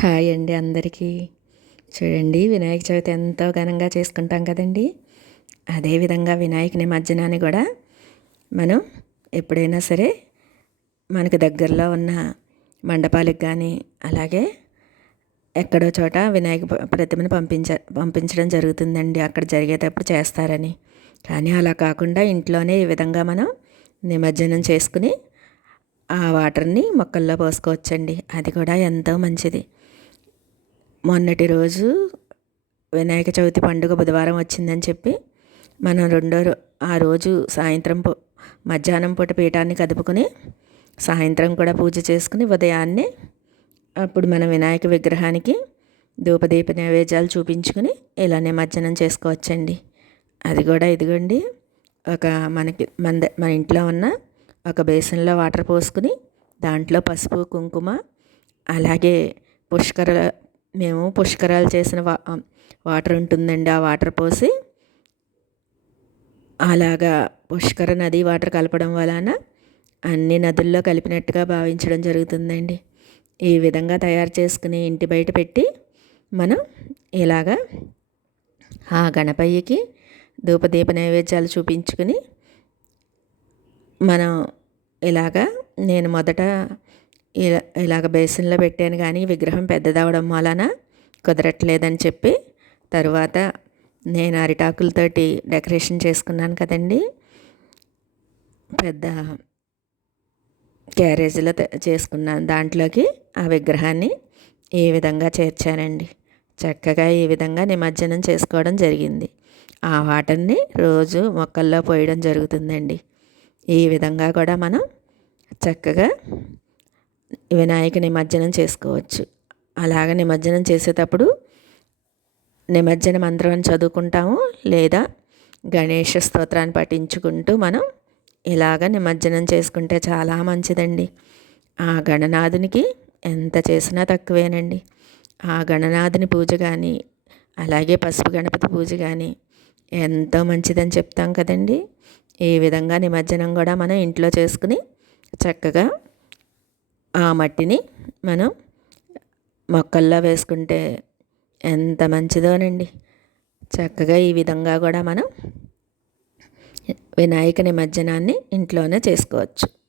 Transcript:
Hi అండి అందరికీ. చూడండి వినాయక చవితి ఎంతో ఘనంగా చేసుకుంటాం కదండి. అదేవిధంగా వినాయక నిమజ్జనాన్ని కూడా మనం ఎప్పుడైనా సరే మనకు దగ్గరలో ఉన్న మండపాలకు కానీ అలాగే ఎక్కడో చోట వినాయక ప్రతిమను పంపించ పంపించడం జరుగుతుందండి. అక్కడ జరిగేటప్పుడు చేస్తారని. కానీ అలా కాకుండా ఇంట్లోనే ఈ విధంగా మనం నిమజ్జనం చేసుకుని ఆ వాటర్ని మొక్కల్లో పోసుకోవచ్చండి. అది కూడా ఎంతో మంచిది. మొన్నటి రోజు వినాయక చవితి పండుగ బుధవారం వచ్చిందని చెప్పి మనం రెండో ఆ రోజు సాయంత్రం మధ్యాహ్నం పూట పీఠాన్ని కదుపుకొని సాయంత్రం కూడా పూజ చేసుకుని ఉదయాన్నే అప్పుడు మన వినాయక విగ్రహానికి ధూపదీప నైవేద్యాలు చూపించుకుని ఇలా నిమజ్జనం చేసుకోవచ్చండి. అది కూడా ఇదిగోండి ఒక మనకి మన మన ఇంట్లో ఉన్న ఒక బేసిన్లో వాటర్ పోసుకుని దాంట్లో పసుపు కుంకుమ అలాగే పుష్కర మేము పుష్కరాలు చేసిన వా వాటర్ ఉంటుందండి ఆ వాటర్ పోసి అలాగా పుష్కర నది వాటర్ కలపడం వలన అన్ని నదుల్లో కలిపినట్టుగా భావించడం జరుగుతుందండి. ఈ విధంగా తయారు చేసుకుని ఇంటి బయట పెట్టి మనం ఇలాగా ఆ గణపయ్యకి ధూపదీప నైవేద్యాలు చూపించుకుని మనం ఇలాగా నేను మొదట ఇలా ఇలాగ బేసిన్లో పెట్టాను కానీ విగ్రహం పెద్దదవడం వలన కుదరట్లేదని చెప్పి తరువాత నేను అరిటాకులతోటి డెకరేషన్ చేసుకున్నాను కదండి. పెద్ద క్యారేజీలో చేసుకున్నాను దాంట్లోకి ఆ విగ్రహాన్ని ఈ విధంగా చేర్చానండి. చక్కగా ఈ విధంగా నిమజ్జనం చేసుకోవడం జరిగింది. ఆ వాటర్ని రోజు మొక్కల్లో పోయడం జరుగుతుందండి. ఈ విధంగా కూడా మనం చక్కగా వినాయక నిమజ్జనం చేసుకోవచ్చు. అలాగ నిమజ్జనం చేసేటప్పుడు నిమజ్జన మంత్రం చదువుకుంటాము లేదా గణేష స్తోత్రాన్ని పఠించుకుంటూ మనం ఇలాగ నిమజ్జనం చేసుకుంటే చాలా మంచిదండి. ఆ గణనాథునికి ఎంత చేసినా తక్కువేనండి. ఆ గణనాథుని పూజ కానీ అలాగే పసుపు గణపతి పూజ కానీ ఎంతో మంచిదని చెప్తాం కదండి. ఈ విధంగా నిమజ్జనం కూడా మనం ఇంట్లో చేసుకుని చక్కగా ఆ మట్టిని మనం మొక్కల్లో వేసుకుంటే ఎంత మంచిదోనండి. చక్కగా ఈ విధంగా కూడా మనం వినాయక నిమజ్జనాన్ని ఇంట్లోనే చేసుకోవచ్చు.